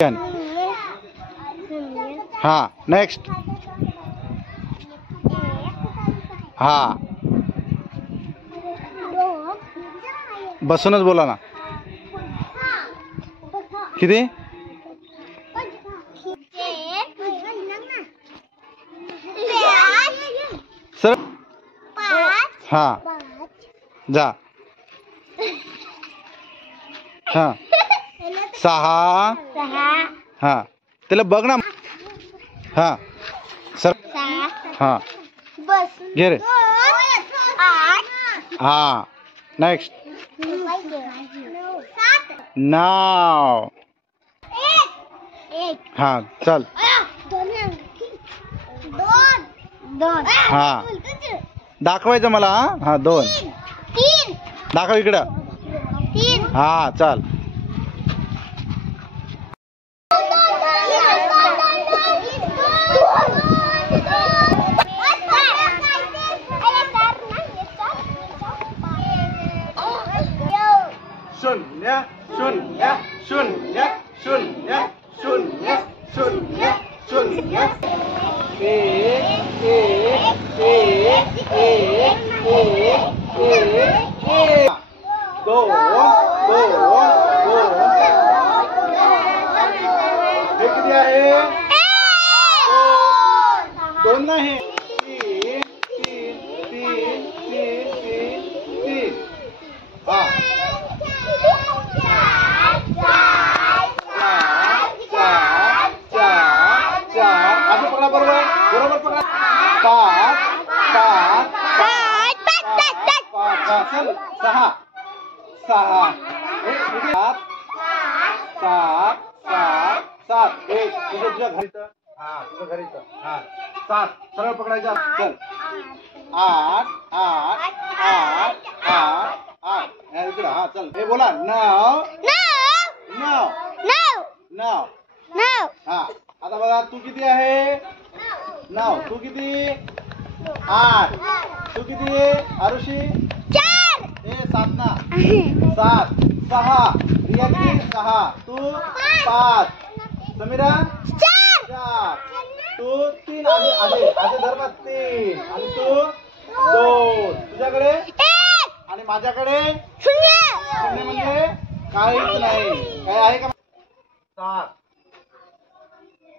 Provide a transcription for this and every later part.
हा नेक्स्ट. हा बसूनच बोला ना. किती? सर हा जा. हा 6 हा त्याला बघ ना. हा सर हा घे रे. हा नेक्स्ट. 9 हा चल. हा दाखवायचं मला. हा 2 दाखव इकडं. हा चल. शून्य शून्य शून्य शून्य शून्य शून्य शून्य. एक एक एक एक एक एक 2 2 2. हे किती आहे? 2 नाही. 3 3 3 3 3 हा 4 असं पकडा. बरोबर बरोबर पकडा. 5 चल 6 6 7 7 7 1 तुझ्या घरीचं. हा तुझ्या घरीचं. हा 7 सरळ पकडायचा. चल 8 8 8 8 8 इकडं. हा चल हे बोला. 9 9 9 हा आता बघा. तू किती आहे? 9 तू किती? 8 तू किती आहे? आरुषी 4 7 ना. 7 6 रिया किती? 6 तू 5 समीरा 4 तू 3 असे धर ना. 3 आणि तू 2 तुझ्याकडे 1 आणि माझ्याकडे 0 म्हणजे काहीच नाही. काय आहे का? 7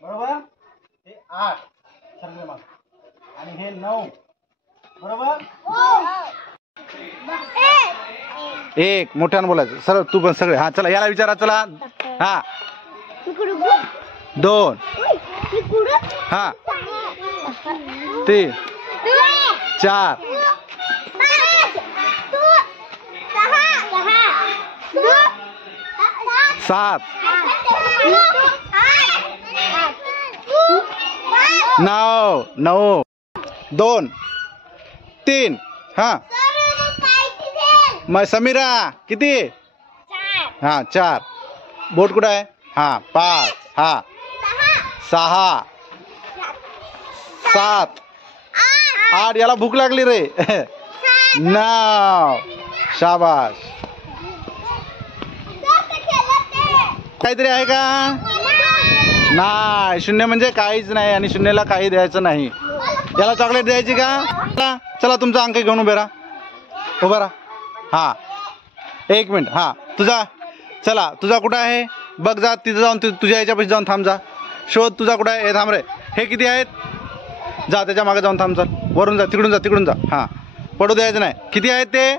बरोबर. हे 8 समजे मग आणि हे 9 बरोबर. 1 मोठ्यानं बोलायचं. सरळ तू पण सगळे. हा चला याला विचारा. चला हा 2 हा 3 4 7 9 9 2 3 हा मग समीरा किती? हा 4 बोट कुठं आहे? हा 5 हा 6 7 8 याला भूक लागली रे. 9 शाबाश. काहीतरी आहे का? नाही. 0 म्हणजे काहीच नाही आणि 0ला काही द्यायचं नाही. याला चॉकलेट द्यायची का? चला तुमचा अंक घेऊन उभे राहा. उभा राहा. हा 1 मिनिट. हा तुझा चला तुझा कुठं आहे बघ. जा तिथं जाऊन तुझ्या ह्याच्यापाशी जाऊन थांब. जा शोध तुझा कुठं आहे. हे थांब रे. हे किती आहेत? जा त्याच्या मागे जाऊन थांब. चल वरून जा. तिकडून जा तिकडून जा. हा पडू द्यायचं नाही. किती आहेत ते?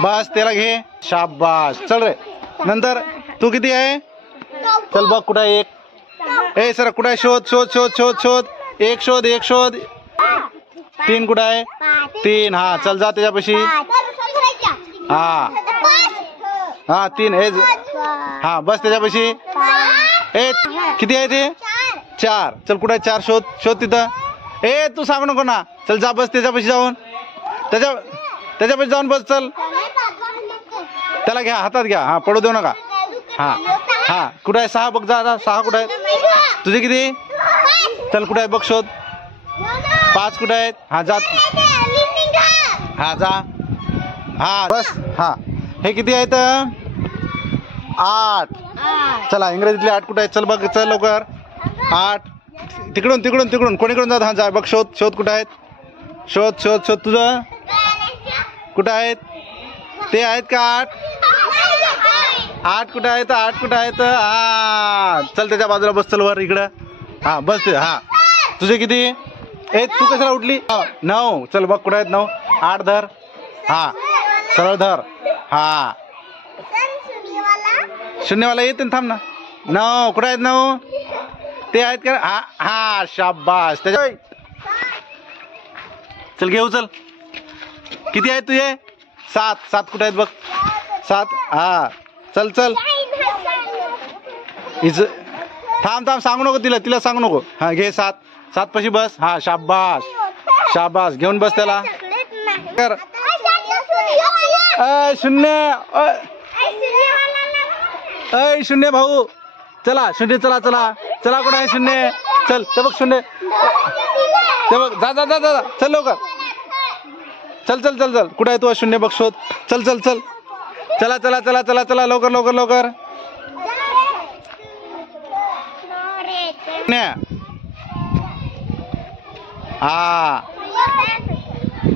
बस त्याला घे. शाबाश. चल रे. नंतर तू किती आहे? चल बघ कुठं आहे. 1 ए सर कुठं आहे? शोध शोध शोध शोध शोध. 1 शोध 1 शोध. 3 कुठं आहे? 3 हा चल जा त्याच्यापाशी. हा हा 3 हे हा बस त्याच्यापाशी. ए किती आहे ते? 4 चल कुठं आहे? 4 शोध शोध तिथं. ए तू सांगू नको ना. चल जा बस त्याच्यापाशी जाऊन. त्याच्यापाशी जाऊन बस. चल त्याला घ्या हातात घ्या. हा पडू देऊ नका. हा हा कुठं आहे? 6 बघ. जा जा 6 कुठं आहे? तुझे किती? चल कुठं आहे बघ शोध. 5 कुठं आहेत? हा जा. हा जा. हा बस. हा हे किती आहेत? 8 चला इंग्रजीतले 8 कुठे आहेत? चल बघ, चल लवकर. 8 तिकडून तिकडून तिकडून कोणीकडून जात? हा जा बघ, शोध शोध कुठं आहेत? शोध शोध शोध. तुझं कुठं आहेत? ते आहेत का 8? 8 कुठं आहेत? 8 कुठं आहेत? हा चल त्याच्या बाजूला बस, चल वर इकडं. हा बस ते. हा तुझे किती? ए तू कशाला उठली? 9. चल बघ कुठं आहेत 9. 8 धर. हा सरळ धर. हा शून्यवाला येते ना, थांब ना. 9 कुठं आहेत? 9 ते आहेत का? हा हा शाबास. त्याच्या चल घेऊ. चल किती आहेत तुझे? 7. 7 कुठे आहेत बघ? 7. हा चल चल. थांब थांब, सांगू नको तिला, तिला सांगू नको. हा घे 7. 7 पाशी बस. हा शाबास शाबास. घेऊन बस त्याला. कर. शून्य. अय शून्य भाऊ, चला शून्य. चला चला चला. कुठं आहे शून्य? चल ते बघ शून्य. ते बघ. जा जा जा जा. चल लवकर. चल चल चल चल. कुठं आहे तू? शून्य बघ, शोध. चल चल चल. चला चला चला चला चला लवकर लवकर लवकर. हा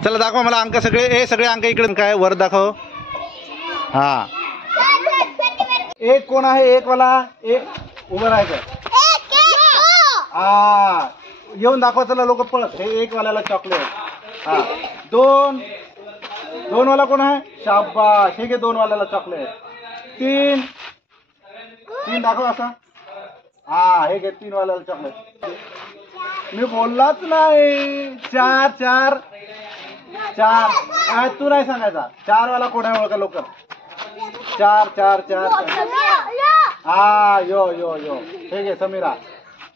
चला दाखवा मला अंक सगळे. ए सगळे अंक इकडे काय वर दाखव. हा 1 कोण आहे? 1 वाला. 1 उभं राहायचं. हा येऊन दाखवा. चला लोक पळत. हे 1 वाल्याला चॉकलेट. हा 2 वाला कोण आहे? शाबास. हे घे 2 वाल्याला चॉकलेट. 3 दाखव असा. हा हे घे 3 वाल्याला चॉकलेट. मी बोललाच नाही. 4 तू नाही सांगायचा. 4 वाला कोण आहे ओळखा लवकर. 4 हा यो यो यो. हे घे समीरा.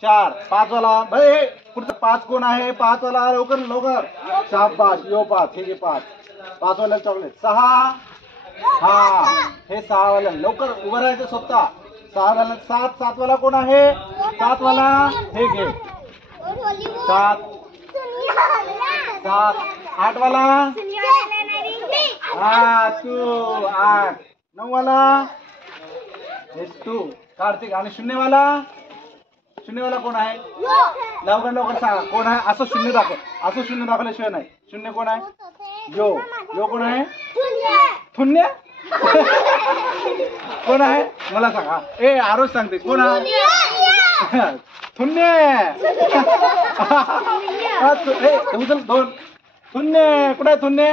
4. 5 वाला भाई. हे पुढचं 5 कोण आहे? 5 वाला लवकर लवकर. शाबास यो 5. हे घे 5. 5 वाला चॉकलेट. 6. हा हे 6 वाला लवकर उभं राहायचं स्वतः. 6 वाला. 7 वाला कोण आहे? 7 वाला. हे घे 7. 8 वाला. हा तू 8. 9 वाला. हे तू कार्तिक. आणि 0 वाला कोण आहे? लवकर लवकर सांगा कोण आहे. असं 0 दाखव. असं 0 दाखवल्याशिवाय नाही. 0 कोण आहे? यो कोण आहे? थुन्य. कोण आहे मला सांगा. ए आरोज सांगते कोण आहे? थुन्य. उचल 2. थुन्य कुठे आहे? थुन्य.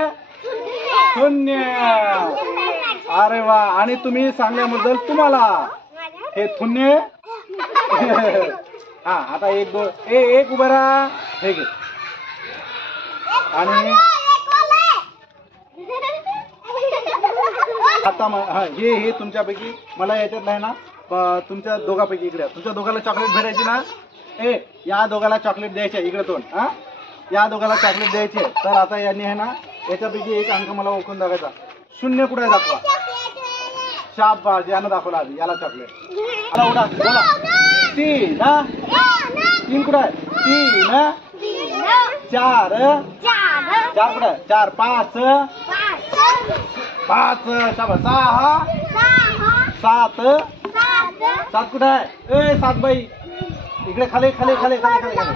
अरे वा. आणि तुम्ही सांगल्याबद्दल तुम्हाला हे थुन्य. हा आता 1 2. 1 उभा राहा. हे घे. आणि आता हे तुमच्यापैकी मला याच्यात नाही ना. तुमच्या दोघांपैकी इकडे. तुमच्या दोघाला चॉकलेट भेटायची ना. या दोघाला चॉकलेट द्यायचे इकडे तोंड. हा या दोघाला चॉकलेट द्यायचे. तर आता यांनी आहे ना याच्यापैकी 1 अंक मला ओळखून दाखवायचा. 0 कुठे दाखवा. शाबास. यानं दाखवला आधी. याला चॉकलेट. मला उडा बोला. 3 हा. 3 कुठे आहे? 3 4 कुठे आहे? 4 5 शाबास. 6 7 कुठे आहे? 7 बाई इकडे खाली खाली खाली खाली खाली.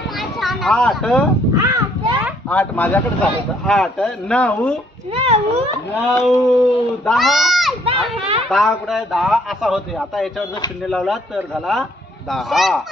8 माझ्याकडे आहे. 8 9 10 कुठे आहे? 10 असा होते. आता याच्यावर जर 0 लावला तर झाला 10.